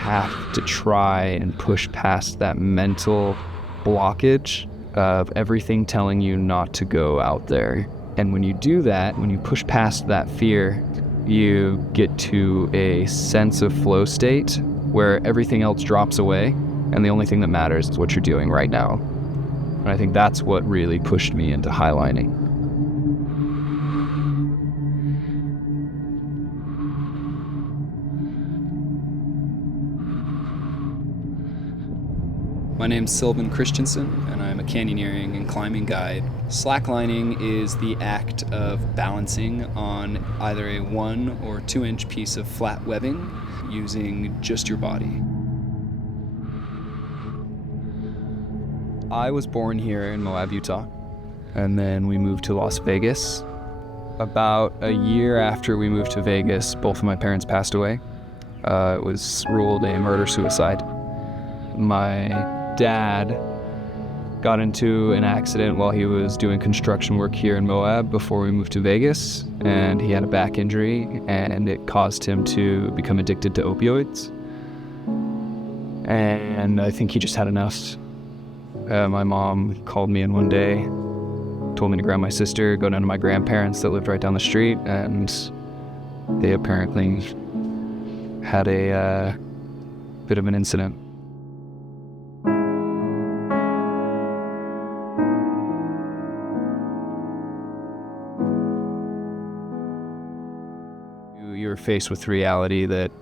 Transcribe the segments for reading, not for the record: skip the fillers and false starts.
have to try and push past that mental blockage of everything telling you not to go out there. And when you do that, when you push past that fear, you get to a sense of flow state where everything else drops away, and the only thing that matters is what you're doing right now. And I think that's what really pushed me into highlining. My name's Sylvan Christensen, and I'm a canyoneering and climbing guide. Slacklining is the act of balancing on either a 1 or 2 inch piece of flat webbing using just your body. I was born here in Moab, Utah, and then we moved to Las Vegas. About a year after we moved to Vegas, both of my parents passed away. It was ruled a murder-suicide. My dad got into an accident while he was doing construction work here in Moab before we moved to Vegas, and he had a back injury, and it caused him to become addicted to opioids. And I think he just had enough. My mom called me in one day, told me to grab my sister, go down to my grandparents that lived right down the street, and they apparently had a bit of an incident. You're faced with the reality that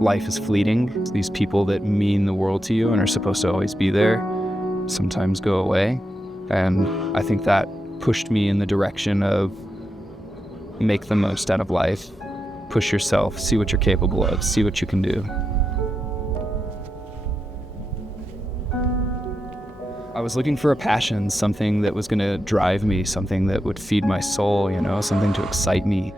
life is fleeting. These people that mean the world to you and are supposed to always be there sometimes go away. And I think that pushed me in the direction of make the most out of life, push yourself, see what you're capable of, see what you can do. I was looking for a passion, something that was going to drive me, something that would feed my soul, something to excite me.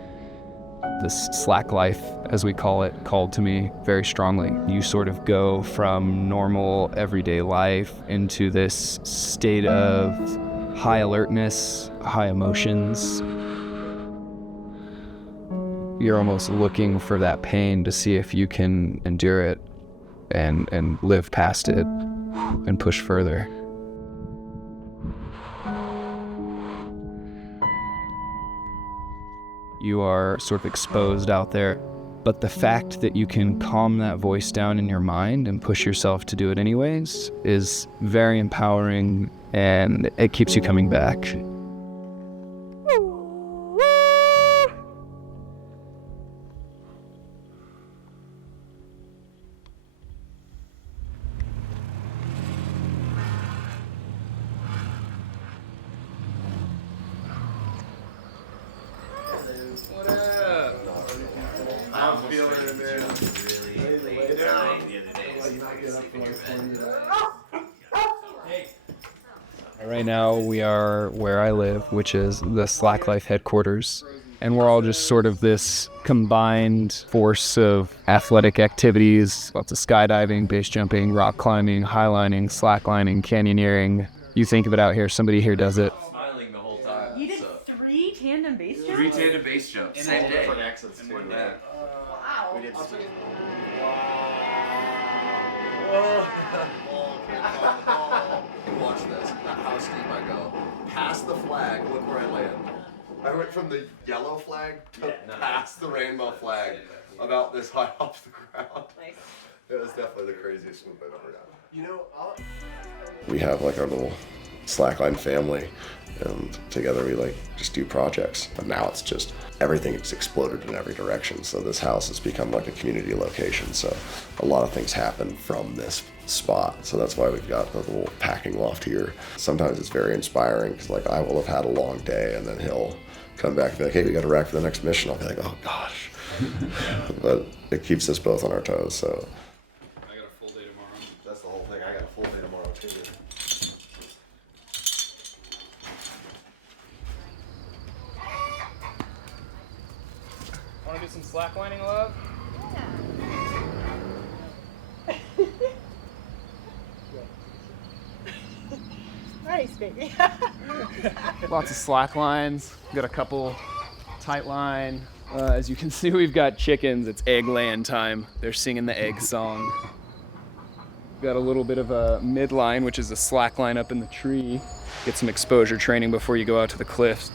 This slack life, as we call it, called to me very strongly. You sort of go from normal everyday life into this state of high alertness, high emotions. You're almost looking for that pain to see if you can endure it and live past it and push further. You are sort of exposed out there, but the fact that you can calm that voice down in your mind and push yourself to do it anyways is very empowering, and it keeps you coming back. What up? I'm feeling it, man. Really crying the other day. So you might get up in your bed. Right now we are where I live, which is the Slack Life headquarters. And we're all just sort of this combined force of athletic activities, lots of skydiving, base jumping, rock climbing, highlining, slacklining, canyoneering. You think of it out here, somebody here does it. Smiling the whole time. You did 3 tandem base jumps? 3 tandem base jumps. In Same all day. different exits too. Yeah. Wow. We did some. Watch this. How steep I go. Past the flag, look where I land. I went from the yellow flag to past the rainbow flag, about this high off the ground. Nice. It was definitely the craziest swoop I've ever done. We have like our little slackline family, and together we just do projects. But now it's just everything is exploded in every direction. So this house has become like a community location. So a lot of things happen from this spot. So that's why we've got the little packing loft here. Sometimes it's very inspiring because I will have had a long day, and then he'll come back and be like, "Hey, we got to rack for the next mission." I'll be like, "Oh gosh," but it keeps us both on our toes. So. I got a full day tomorrow. That's the whole thing. I got a full day tomorrow too. Want to do some slacklining, love? Nice, baby. Lots of slack lines. Got a couple tight line. As you can see, we've got chickens. It's egg laying time. They're singing the egg song. Got a little bit of a midline, which is a slack line up in the tree. Get some exposure training before you go out to the cliffs.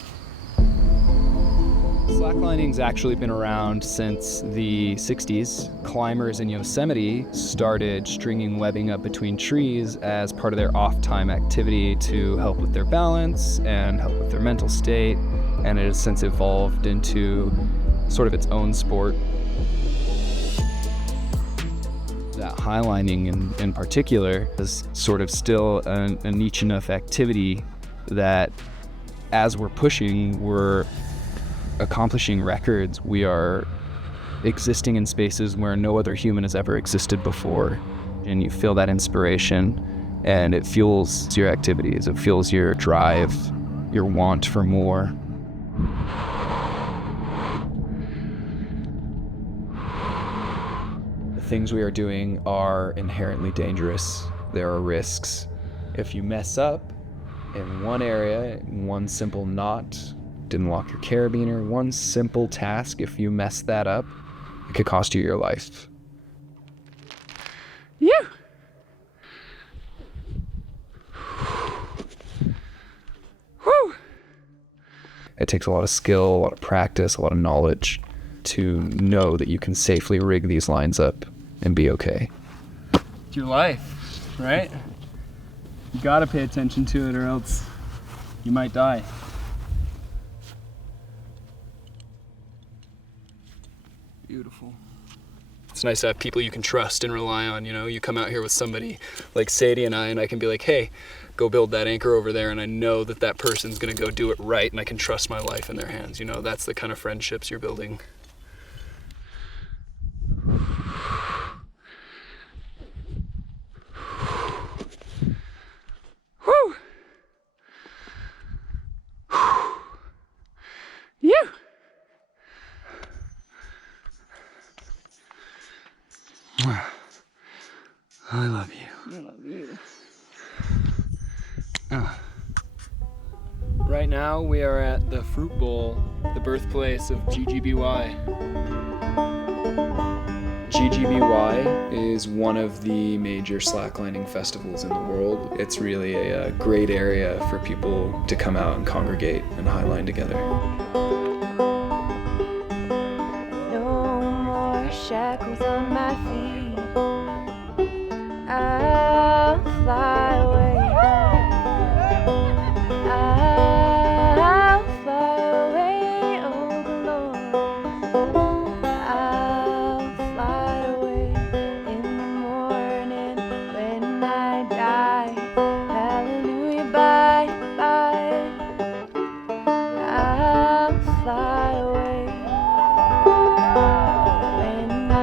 Slacklining's actually been around since the 60s. Climbers in Yosemite started stringing webbing up between trees as part of their off-time activity to help with their balance and help with their mental state, and it has since evolved into sort of its own sport. That highlining in particular is sort of still a niche enough activity that as we're pushing, we're accomplishing records. We are existing in spaces where no other human has ever existed before. And you feel that inspiration, and it fuels your activities. It fuels your drive, your want for more. The things we are doing are inherently dangerous. There are risks. If you mess up in one area, in one simple knot, didn't lock your carabiner, one simple task, if you mess that up, it could cost you your life. Yeah. Whew. It takes a lot of skill, a lot of practice, a lot of knowledge to know that you can safely rig these lines up and be okay. It's your life, right? You gotta pay attention to it or else you might die. Beautiful. It's nice to have people you can trust and rely on, you know? You come out here with somebody like Sadie and I can be like, hey, go build that anchor over there, and I know that that person's gonna go do it right, and I can trust my life in their hands. You know, that's the kind of friendships you're building. Whew. Yeah. I love you. I love you. Right now we are at the Fruit Bowl, the birthplace of GGBY. GGBY is one of the major slacklining festivals in the world. It's really a great area for people to come out and congregate and highline together. No more shackles on my feet. I'll fly away. I'll fly away, oh Lord. I'll fly away in the morning when I die. Hallelujah, bye, bye. I'll fly away when I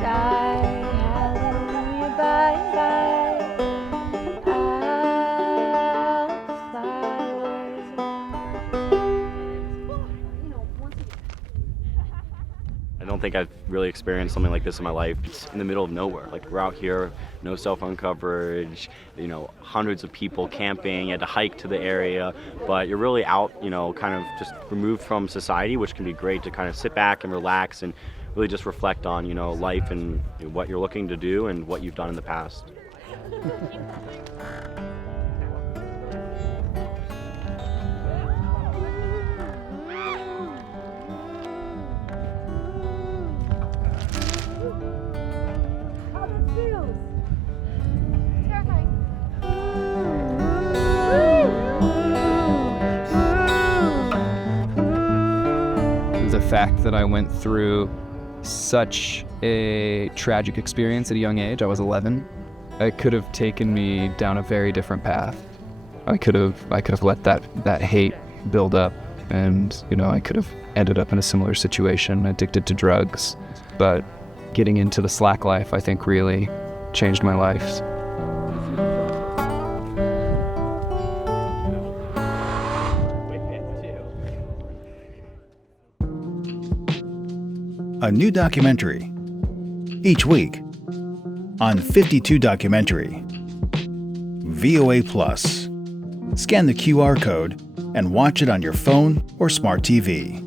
die. Hallelujah, bye, bye. I'll fly away. I don't think I've really experienced something like this in my life. It's in the middle of nowhere. Like, we're out here, no cell phone coverage, you know, hundreds of people camping, you had to hike to the area, but you're really out, you know, kind of just removed from society, which can be great to kind of sit back and relax and really just reflect on, you know, life and what you're looking to do and what you've done in the past. The fact that I went through such a tragic experience at a young age, I was 11, it could have taken me down a very different path. I could have let that hate build up, and you know, I could have ended up in a similar situation, addicted to drugs. But getting into the slack life, I think, really changed my life. A new documentary each week on 52 Documentary. VOA Plus. Scan the QR code and watch it on your phone or smart TV.